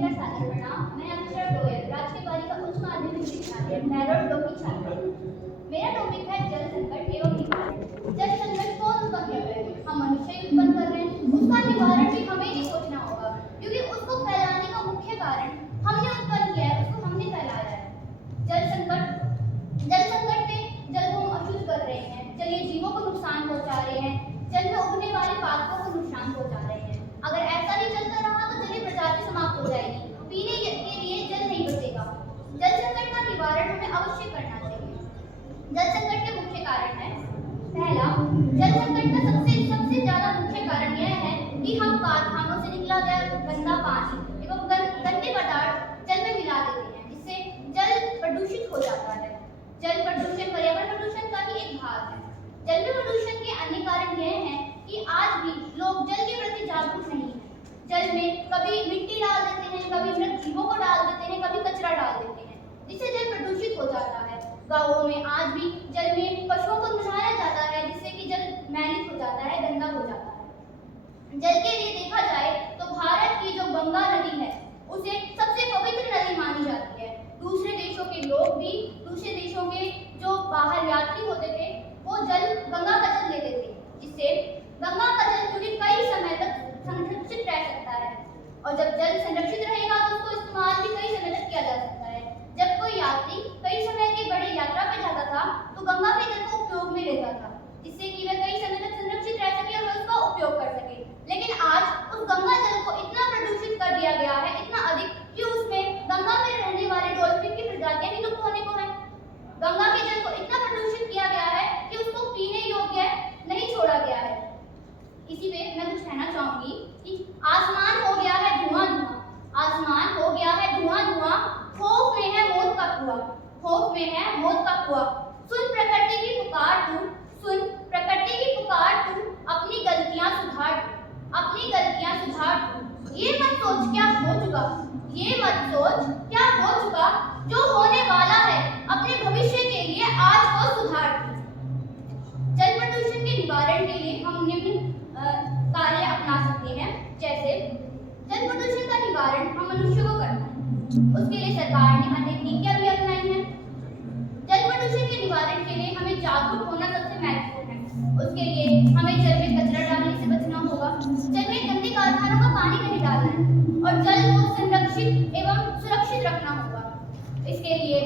मेरा सादर प्रणाम। मैं अक्षरा गोयल, राजकीय बालिका उच्च माध्यमिक विद्यालय मैरोड दो की छात्रा हूँ। मेरा टॉपिक है जल संकट एवं निवारण। जल संकट कौन उत्पन्न कर रहे हैं? हम मनुष्य ही उत्पन्न कर रहे हैं। उसका निवारण भी हमें ही सोचना होगा, क्योंकि उसको फैलाने का मुख्य कारण हमने उत्पन्न किया है, उसको हमने फैलाया है। जल संकट में जल को हम अशुद्ध कर रहे हैं, जलीय जीवों को नुकसान पहुंचा रहे हैं, जल में उगने वाले पादपों को नुकसान पहुंचा रहे हैं। अगर ऐसा ही चलता रहा तो जलीय प्रजाति समाप्त हो जाएगी, पीने के लिए जल नहीं बचेगा। जल संकट का निवारण हमें अवश्य करना चाहिए। जल संकट के मुख्य कारण है, पहला, जल संकट का सबसे ज्यादा मुख्य कारण यह है कि हम कारखानों से निकला गया गंदा पानी एवं गंदे पदार्थ जल में मिला देते हैं, जिससे जल प्रदूषित हो जाता है। जल प्रदूषण पर्यावरण प्रदूषण का ही एक भाग है। जल में प्रदूषण के अन्य कारण यह है कि आज भी लोग जल के प्रति जागरूक नहीं हैं। जल में कभी मिट्टी डाल देते हैं, कभी मृत जीवों को डाल देते हैं, कभी कचरा डाल देते हैं, जिससे जल प्रदूषित हो जाता है। गांवों में आज भी जल में पशुओं को नहलाया जाता है, जिससे कि जल मैलित हो जाता है, गंदा हो जाता है। जल के लिए देखा जाए तो भारत की जो गंगा नदी है, उसे सबसे पवित्र नदी मानी जाती है। दूसरे देशों के लोग भी, दूसरे देशों के जो बाहर यात्री होते थे, वो गंगा का जल लेते थे, जिससे गंगा का जल क्योंकि कई समय तक संरक्षित रह सकता है, और जब जल संरक्षित रहेगा तो उसको इस्तेमाल भी कई समय तक किया जा सकता है। जब कोई यात्री कई समय की बड़ी यात्रा पे जाता था तो गंगा के जल को उपयोग में लेता था, जिससे कि वह कई समय तक संरक्षित रह सके और वह उसका उपयोग कर सके। लेकिन आज उस गंगा जल को इतना प्रदूषित कर दिया गया है, इतना अधिक, कि उसमें गंगा में रहने वाले डॉल्फिन की प्रजातियां ही लुप्त होने को है। गंगा के जल को इतना प्रदूषित किया गया है कि उसको पीने योग्य नहीं छोड़ा गया है। इसी पे मैं कुछ कहना चाहूंगी कि आसमान हो गया है धुआं धुआं, आसमान हो गया है धुआं धुआं, खौफ में है मौत का कुआं, खौफ में है मौत का कुआं। सुन प्रकृति की पुकार तू, सुन प्रकृति की पुकार तू, अपनी गलतियां सुधार तू, अपनी गलतियां सुधार तू। ये मत सोच क्या हो चुका, ये मत सोच क्या हो चुका, जो होने वाला है अपने भविष्य के लिए आज को सुधार तू। जल प्रदूषण के निवारण के लिए हम निम्न कार्य अपना सकते हैं, जैसे जल प्रदूषण का निवारण हम मनुष्य को करना है। उसके लिए सरकार ने अनेक नीतियां भी अपनाई हैं। जल प्रदूषण के निवारण के लिए हमें जागरूक होना सबसे महत्वपूर्ण है। उसके लिए हमें जल में कचरा डालने से बचना होगा, जल में गंदे कारखानों का पानी नहीं डालना है, और जल को संरक्षित एवं सुरक्षित रखना होगा। इसके लिए